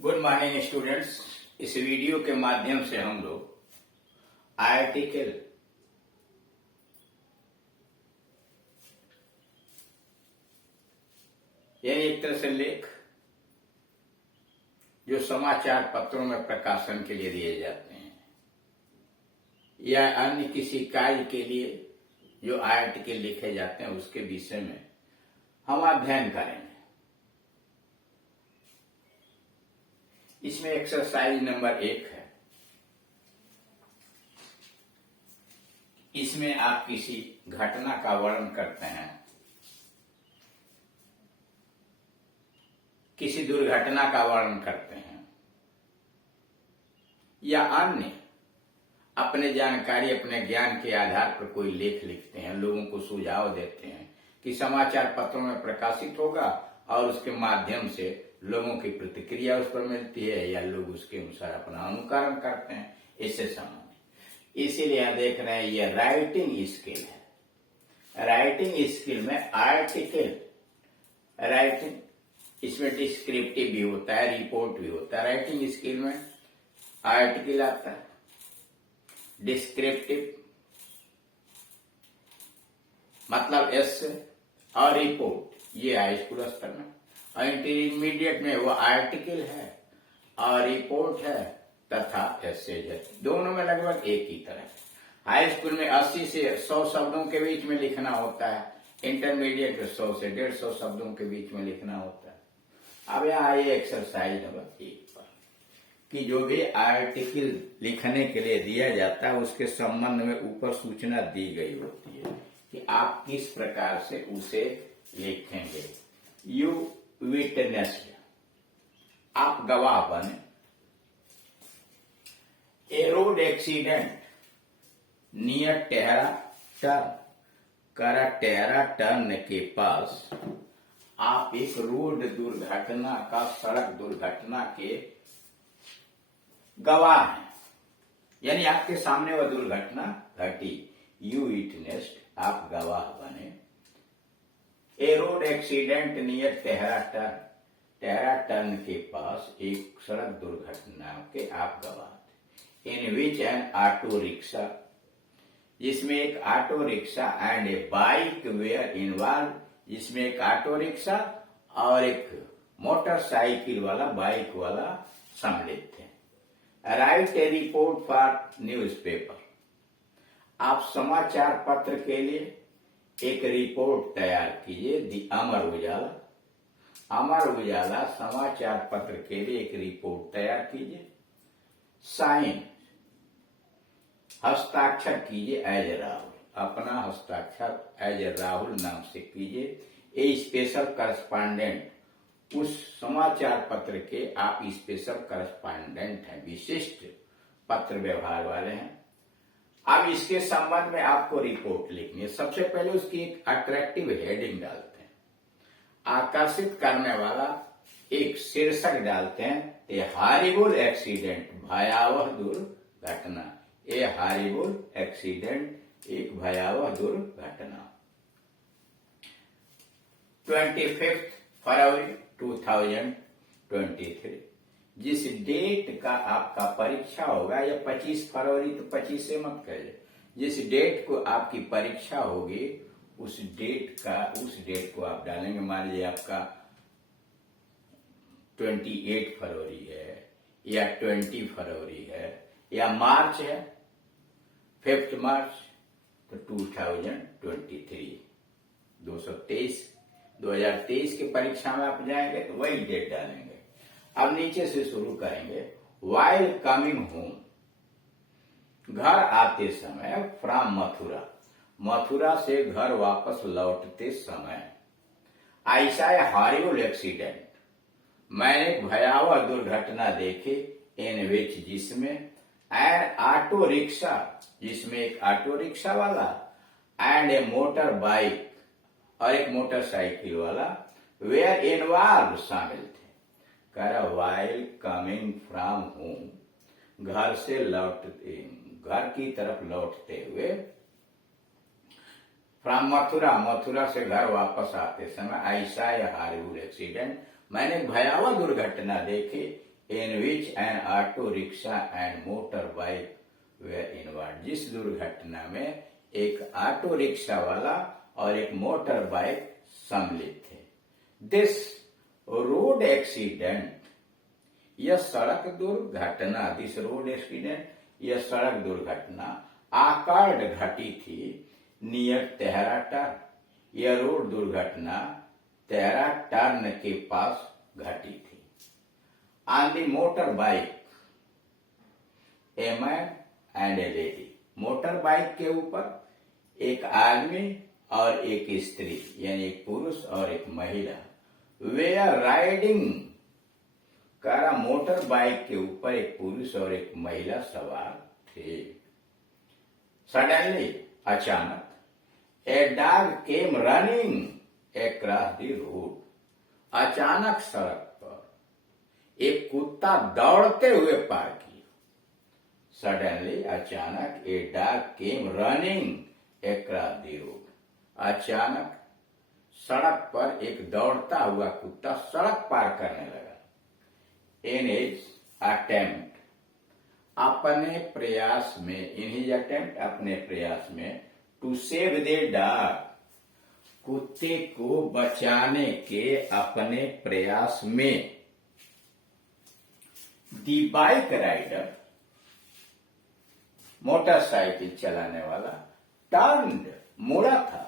Good morning students. इस video के माध्यम से हम लोग आर्टिकल यानी एक तरह से लेख जो समाचार पत्रों में प्रकाशन के लिए दिए जाते हैं या अन्य किसी कार्य के लिए जो आर्टिकल लिखे जाते हैं उसके विषय में हम अध्ययन करेंगे। इसमें एक्सरसाइज नंबर 1 है। इसमें आप किसी घटना का वर्णन करते हैं, किसी दुर्घटना का वर्णन करते हैं या अन्य अपने जानकारी अपने ज्ञान के आधार पर कोई लेख लिखते हैं, लोगों को सुझाव देते हैं कि समाचार पत्रों में प्रकाशित होगा और उसके माध्यम से लोगों की प्रतिक्रिया उस पर मिलती है या लोग उसके अनुसार अपना अनुकरण करते हैं। इससे संबंधित इसीलिए हम देख रहे हैं ये राइटिंग स्किल है। राइटिंग स्किल में आर्टिकल राइटिंग इसमें डिस्क्रिप्टिव भी होता है, रिपोर्ट भी होता है। राइटिंग स्किल में आर्टिकल आता है, डिस्क्रिप्टिव मतलब एस और रिपोर्ट ये हाई स्कूल स्तर में, और इंटरमीडिएट में वो आर्टिकल है और रिपोर्ट है तथा एसेज है। दोनों में लगभग एक ही तरह है। हाई स्कूल में 80 से 100 शब्दों के बीच में लिखना होता है, इंटरमीडिएट में 100 से 150 शब्दों के बीच में लिखना होता है। अब यहाँ आइए एक्सरसाइज नंबर 1 पर कि जो भी आर्टिकल लिखने के लिए दिया जाता है उसके संबंध में ऊपर सूचना दी गई होती है कि आप किस प्रकार से उसे लिखेंगे। यू विटनेस्ड, आप गवाह बने। A road accident near Tehra turn, करा टेहरा टर्न के पास आप एक रोड दुर्घटना का, सड़क दुर्घटना के गवाह हैं, यानी आपके सामने वह दुर्घटना घटी। यू विटनेस्ड, आप गवाह बने। A road accident near Tehra turn, Tehra turn के पास एक सड़क दुर्घटना के आप गवाह थे। In which an auto rickshaw, जिसमें एक auto rickshaw and a bike were involve, जिसमें एक ऑटो रिक्शा और एक मोटरसाइकिल वाला, बाइक वाला सम्मिलित थे। Right A report for newspaper, आप समाचार पत्र के लिए एक रिपोर्ट तैयार कीजिए। दी अमर उजाला, अमर उजाला समाचार पत्र के लिए एक रिपोर्ट तैयार कीजिए। साइन, हस्ताक्षर कीजिए एज राहुल, अपना हस्ताक्षर एज राहुल नाम से कीजिए। ए स्पेशल करस्पॉन्डेंट, उस समाचार पत्र के आप स्पेशल करस्पॉन्डेंट हैं, विशिष्ट पत्र व्यवहार वाले हैं। अब इसके संबंध में आपको रिपोर्ट लिखनी है। सबसे पहले उसकी एक अट्रैक्टिव हेडिंग डालते हैं, आकर्षित करने वाला एक शीर्षक डालते हैं। ए हॉरिबल एक्सीडेंट, भयावह दुर्घटना। ए हॉरिबल एक्सीडेंट, एक भयावह दुर्घटना। 25 फरवरी 2023, जिस डेट का आपका परीक्षा होगा, या 25 फरवरी तो 25 से मत करिए, जिस डेट को आपकी परीक्षा होगी उस डेट को आप डालेंगे। मान लीजिए आपका 28 फरवरी है या 20 फरवरी है या मार्च है, 5 मार्च, तो 2023 2023 की परीक्षा में आप जाएंगे तो वही डेट डालेंगे। अब नीचे से शुरू करेंगे। वाइल कमिंग होम, घर आते समय। फ्रॉम मथुरा, मथुरा से घर वापस लौटते समय। I saw a horrible accident, मैंने भयावह दुर्घटना देखी। इन विच, जिसमें। एन ऑटो रिक्शा, जिसमें एक ऑटो रिक्शा वाला, एंड ए मोटर बाइक, और एक मोटरसाइकिल वाला, वेयर इन्वॉल्व, शामिल थे। करा वाइल कमिंग फ्रॉम होम, घर से लौटते, घर की तरफ लौटते हुए। फ्रॉम मथुरा, मथुरा से घर वापस आते समय। I saw a horrible accident, मैंने भयावह दुर्घटना देखी। in which an auto rickshaw and motorbike were involved. जिस दुर्घटना में एक ऑटो रिक्शा वाला और एक मोटर बाइक सम्मिलित थे. दिस रोड एक्सीडेंट, यह सड़क दुर्घटना, दिस रोड एक्सीडेंट, यह सड़क दुर्घटना आकार्ड घटी थी नियर तेहरा टर्न, यह रोड दुर्घटना तेहरा टर्न के पास घटी थी. On the motor bike a man and A lady, motor bike के ऊपर एक आदमी और एक स्त्री यानी एक पुरुष और एक महिला, वे आर राइडिंग, करा मोटर बाइक के ऊपर एक पुरुष और एक महिला सवार थे. सडनली, अचानक, a dog came running across the road, अचानक सड़क पर एक कुत्ता दौड़ते हुए पार किया. सडनली, अचानक, a dog came running across the road, अचानक सड़क पर एक दौड़ता हुआ कुत्ता सड़क पार करने लगा. इन हिज अटेम्प्ट, अपने प्रयास में, इन हिज अटेम्प्ट, अपने प्रयास में, टू सेव द डॉग, कुत्ते को बचाने के अपने प्रयास में, दी बाइक राइडर, मोटरसाइकिल चलाने वाला, टर्न्ड, मोड़ा था,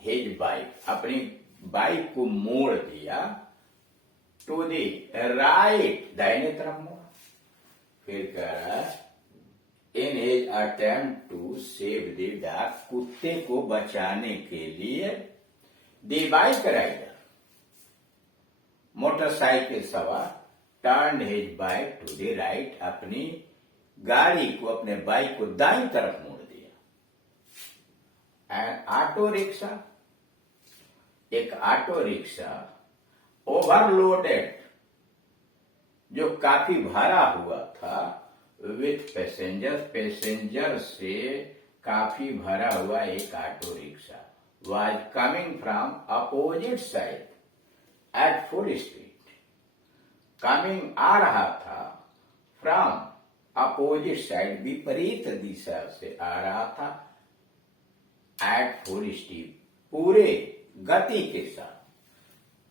हिज बाइक, अपनी बाइक को मोड़ दिया, टू दी राइट, दाहिने तरफ मोड़ा. फिर कह रहा in his attempt to save the dog, कुत्ते को बचाने के लिए, दी बाइक राइडर, मोटरसाइकिल सवार, turned his bike to the right, अपनी गाड़ी को, अपने बाइक को दाईं तरफ मोड़ दिया. एंड ऑटो रिक्शा, एक ऑटो रिक्शा, ओवरलोडेड, जो काफी भरा हुआ था, विथ पैसेंजर्स, पैसेंजर से काफी भरा हुआ एक auto rickshaw, was coming from opposite side at full speed, coming आ रहा था, फ्रॉम अपोजिट साइड, विपरीत दिशा से आ रहा था, एट फुल स्पीड, पूरे गति के साथ.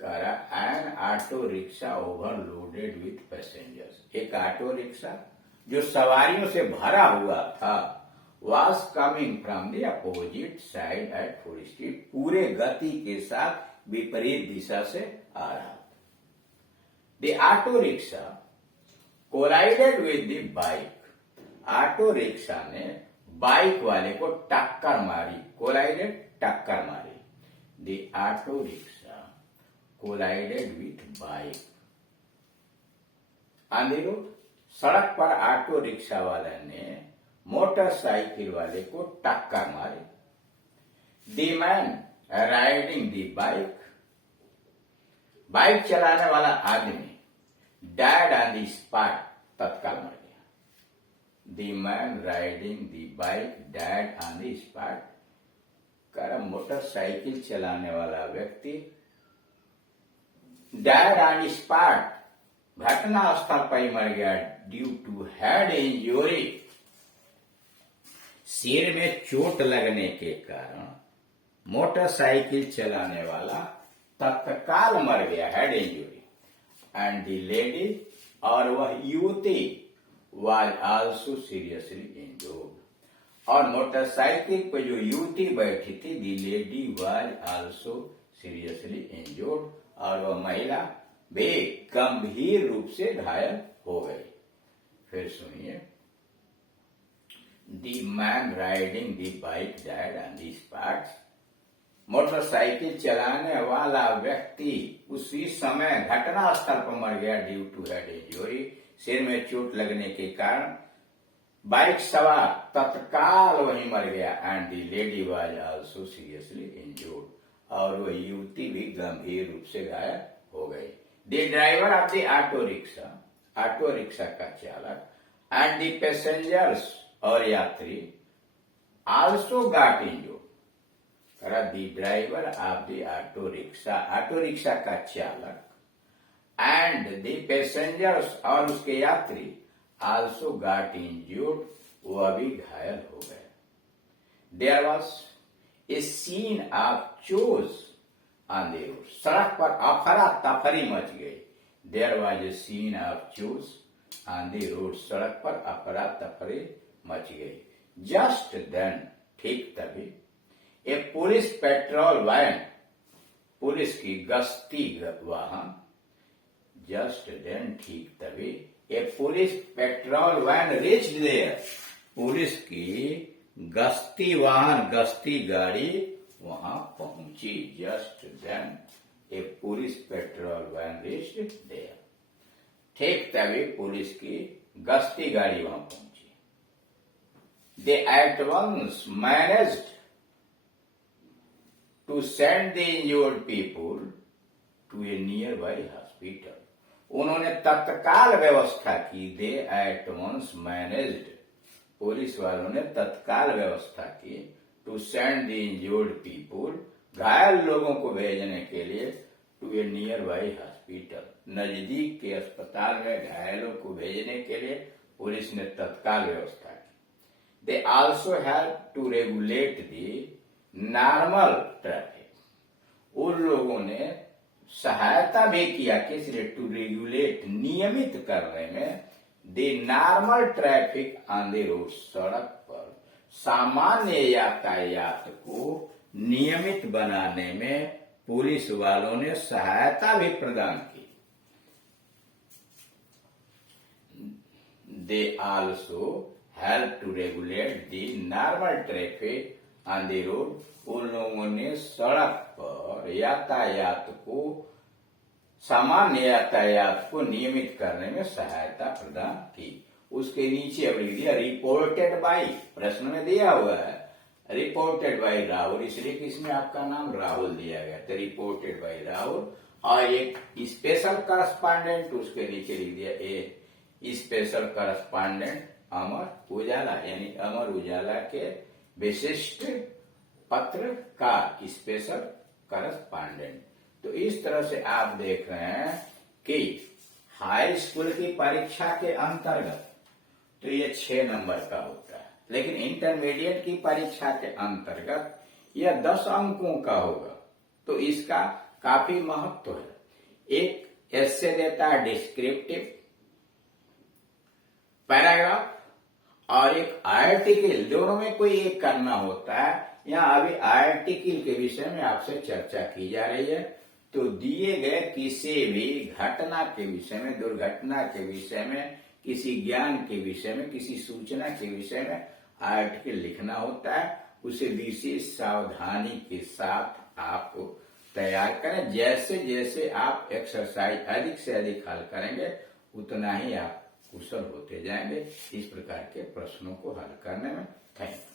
करा N auto rickshaw overloaded with passengers, एक ऑटो रिक्शा जो सवारियों से भरा हुआ था, was coming from the opposite side at full speed, पूरे गति के साथ विपरीत दिशा से आ रहा था. The auto rickshaw collided with the bike, auto rickshaw ने बाइक वाले को टक्कर मारी, कोलाइडेड, टक्कर मारी. The auto rickshaw collided with bike on the road, सड़क पर ऑटो रिक्शा वाले ने मोटरसाइकिल वाले को टक्कर मारी. The man riding the bike, bike चलाने वाला आदमी, डायड ऑन द स्पॉट, तत्काल मर गया. The man riding the bike died on the spot, कर मोटरसाइकिल चलाने वाला व्यक्ति डायड ऑन स्पॉट, घटना स्थल पर ही मर गया, ड्यू टू हेड इंजरी, सिर में चोट लगने के कारण मोटरसाइकिल चलाने वाला तत्काल मर गया, head injury. And the lady, और वह युवती, वाज आल्सो सीरियसली इंजर्ड, और मोटरसाइकिल पर जो युवती बैठी थी, the lady was also seriously injured, और वह महिला भी गंभीर रूप से घायल हो गई. फिर सुनिए. The man riding the bike died on the spot, motorcycle चलाने वाला व्यक्ति उसी समय घटना स्थल पर मर गया, ड्यू टू हेड इंजरी, सिर में चोट लगने के कारण. बाइक सवार तत्काल वहीं मर गया. And the lady was also seriously injured, और वह युवती भी गंभीर रूप से घायल हो गई. The driver of the auto rickshaw, auto rickshaw का चालक, एंड द पैसेंजर्स, और यात्री, also got injured. The driver of the auto rickshaw, auto rickshaw का चालक, एंड द पैसेंजर्स और उसके यात्री आल्सो गॉट इंज्यूर्ड, वह भी घायल हो गए। There was a scene of chaos on the road, सड़क पर अफरा तफरी मच गई। There was a scene of chaos on the road, सड़क पर अफरा तफरी मच गई। जस्ट देन, ठीक तभी, a police patrol van, police की गश्ती वाहन, जस्ट देन, ठीक तभी, a police patrol van reached there, police की गश्ती वाहन, गश्ती गाड़ी वहां पहुंची। Just then a police patrol van reached there, ठीक तभी पुलिस की गश्ती गाड़ी वहां पहुंची। They at once managed to send the injured people to a nearby hospital, उन्होंने तत्काल व्यवस्था की। They at once managed, police वालों ने तत्काल व्यवस्था की। To send the injured people, घायल लोगों को भेजने के लिए। To a nearby hospital, नजदीक के अस्पताल में घायलों को भेजने के लिए पुलिस ने तत्काल व्यवस्था की। They also help to regulate the normal traffic, उन लोगों ने सहायता भी किया किस लिए? टू रेगुलेट, नियमित करने में। The normal traffic on the road, सड़क पर सामान्य यातायात को नियमित बनाने में पुलिस वालों ने सहायता भी प्रदान की। They also help to regulate the normal traffic on the road, उन लोगों ने सड़क पर यातायात को, सामान्य यातायात को नियमित करने में सहायता प्रदान की। उसके नीचे अब लिख दिया रिपोर्टेड बाई, प्रश्न में दिया हुआ है रिपोर्टेड बाई राहुल, इसलिए कि इसमें आपका नाम राहुल दिया गया, तो रिपोर्टेड बाई राहुल। और एक स्पेशल करस्पॉन्डेंट, उसके नीचे लिख दिया ए स्पेशल करस्पॉन्डेंट अमर उजाला, यानी अमर उजाला के विशिष्ट पत्र का स्पेशल करस्पॉन्डेंट। तो इस तरह से आप देख रहे हैं कि हाई स्कूल की परीक्षा के अंतर्गत तो ये 6 नंबर का होता है, लेकिन इंटरमीडिएट की परीक्षा के अंतर्गत यह 10 अंकों का होगा। तो इसका काफी महत्व है। एक एस्से देता है डिस्क्रिप्टिव पैराग्राफ, और एक आर्टिकल, दोनों में कोई एक करना होता है। यहाँ अभी आर्टिकल के विषय में आपसे चर्चा की जा रही है। तो दिए गए किसी भी घटना के विषय में, दुर्घटना के विषय में, किसी ज्ञान के विषय में, किसी सूचना के विषय में आर्टिकल लिखना होता है। उसे विशेष सावधानी के साथ आप तैयार करें। जैसे जैसे आप एक्सरसाइज अधिक से अधिक हल करेंगे उतना ही आप कुशल होते जाएंगे इस प्रकार के प्रश्नों को हल करने में। Thank you.